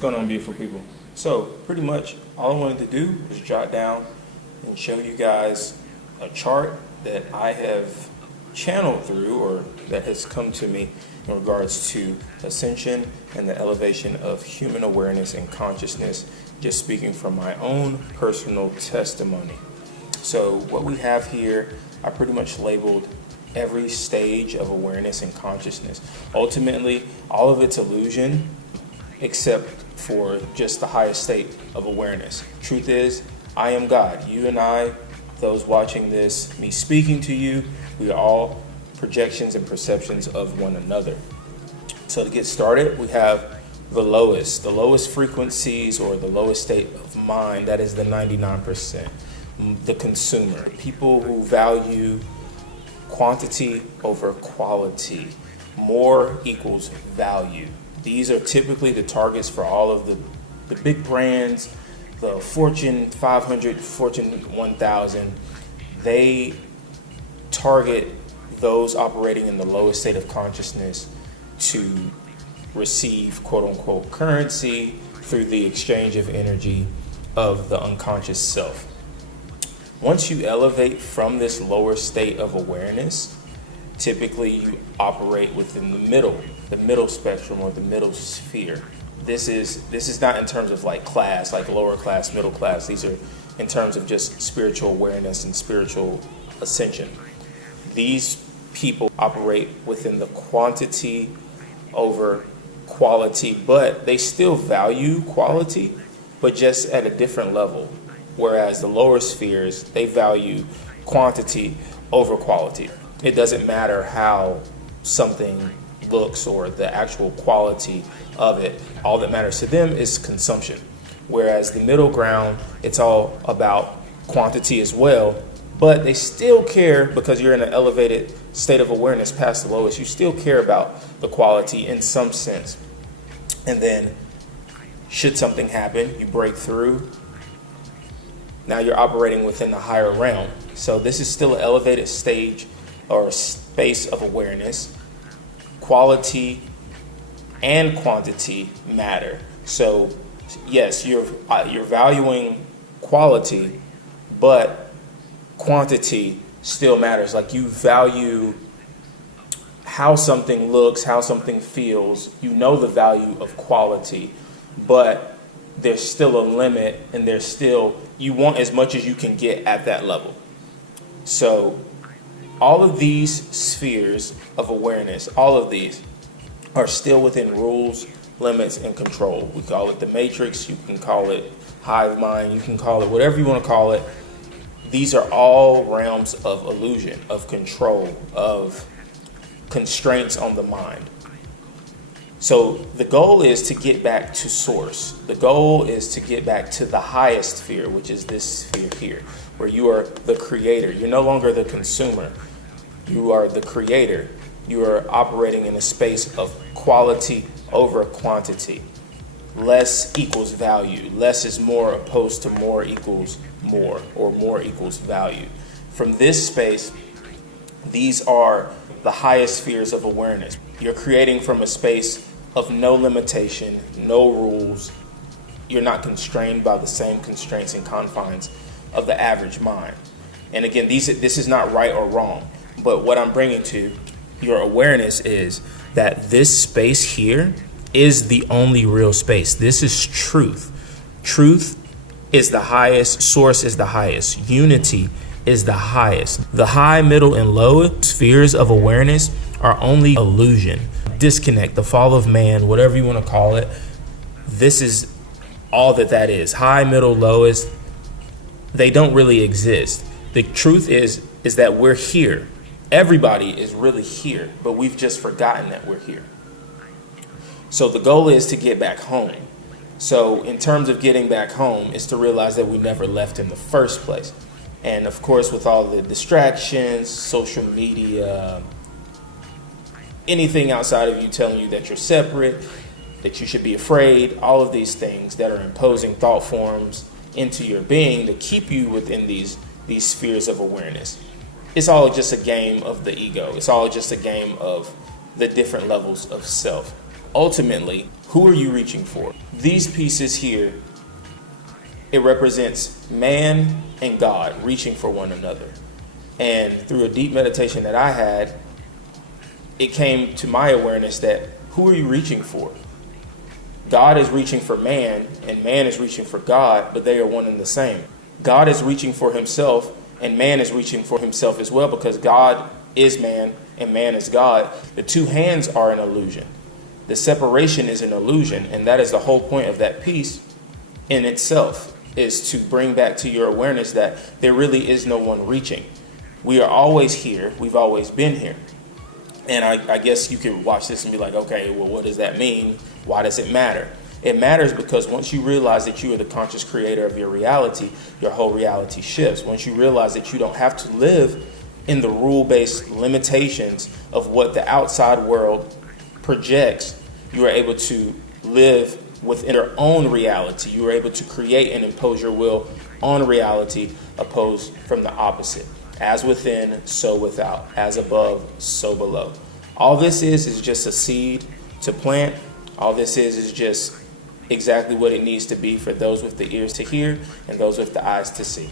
going on, beautiful people? So pretty much all I wanted to do was jot down and show you guys a chart that I have channeled through, or that has come to me in regards to ascension and the elevation of human awareness and consciousness, just speaking from my own personal testimony. So what we have here, I pretty much labeled every stage of awareness and consciousness. Ultimately, all of it's illusion except for just the highest state of awareness. Truth is, I am God. You and I, those watching this, me speaking to you, we are all projections and perceptions of one another. So to get started, we have the lowest frequencies, or the lowest state of mind. That is the 99%. The consumer, people who value quantity over quality. More equals value. These are typically the targets for all of the big brands, the Fortune 500, Fortune 1000. They target those operating in the lowest state of consciousness to receive quote unquote currency through the exchange of energy of the unconscious self. Once you elevate from this lower state of awareness, typically you operate within the middle spectrum, or the middle sphere. This is not in terms of like class, like lower class, middle class. These are in terms of just spiritual awareness and spiritual ascension. These people operate within the quantity over quality, but they still value quality, but just at a different level. Whereas the lower spheres, they value quantity over quality. It doesn't matter how something looks or the actual quality of it. All that matters to them is consumption. Whereas the middle ground, it's all about quantity as well, but they still care, because you're in an elevated state of awareness past the lowest, you still care about the quality in some sense. And then should something happen, you break through, now you're operating within the higher realm. So this is still an elevated stage or space of awareness. Quality and quantity matter. So yes, you're valuing quality, but quantity still matters. Like, you value how something looks, how something feels. You know the value of quality, but there's still a limit, and you want as much as you can get at that level. So all of these spheres of awareness, all of these are still within rules, limits, and control. We call it the matrix, you can call it hive mind, you can call it whatever you want to call it. These are all realms of illusion, of control, of constraints on the mind. So the goal is to get back to source. The goal is to get back to the highest sphere, which is this sphere here, where you are the creator. You're no longer the consumer. You are the creator. You are operating in a space of quality over quantity. Less equals value. Less is more, opposed to more equals more, or more equals value. From this space, these are the highest spheres of awareness. You're creating from a space of no limitation, no rules. You're not constrained by the same constraints and confines of the average mind. And again, this is not right or wrong, but what I'm bringing to your awareness is that this space here is the only real space. This is truth. Truth is the highest, source is the highest, unity is the highest. The high, middle, and low spheres of awareness are only illusion. Disconnect, the fall of man, whatever you want to call it. This is all that is. High, middle, lowest, they don't really exist. The truth is that we're here. Everybody is really here, but we've just forgotten that we're here. So the goal is to get back home. So in terms of getting back home, is to realize that we never left in the first place. And of course, with all the distractions, social media, anything outside of you telling you that you're separate, that you should be afraid, all of these things that are imposing thought forms into your being to keep you within these spheres of awareness. It's all just a game of the ego. It's all just a game of the different levels of self. ultimately, who are you reaching for? These pieces here, it represents man and God reaching for one another. And through a deep meditation that I had, it came to my awareness that who are you reaching for? God is reaching for man, and man is reaching for God, but they are one and the same. God is reaching for himself, and man is reaching for himself as well, because God is man and man is God. The two hands are an illusion. The separation is an illusion, and that is the whole point of that piece in itself, is to bring back to your awareness that there really is no one reaching. We are always here. We've always been here. And I guess you can watch this and be like, okay, well, what does that mean? Why does it matter? It matters because once you realize that you are the conscious creator of your reality, your whole reality shifts. Once you realize that you don't have to live in the rule-based limitations of what the outside world projects, you are able to live within your own reality. You are able to create and impose your will on reality, opposed from the opposite. As within, so without. As above, so below. All this is just a seed to plant. All this is just exactly what it needs to be for those with the ears to hear and those with the eyes to see.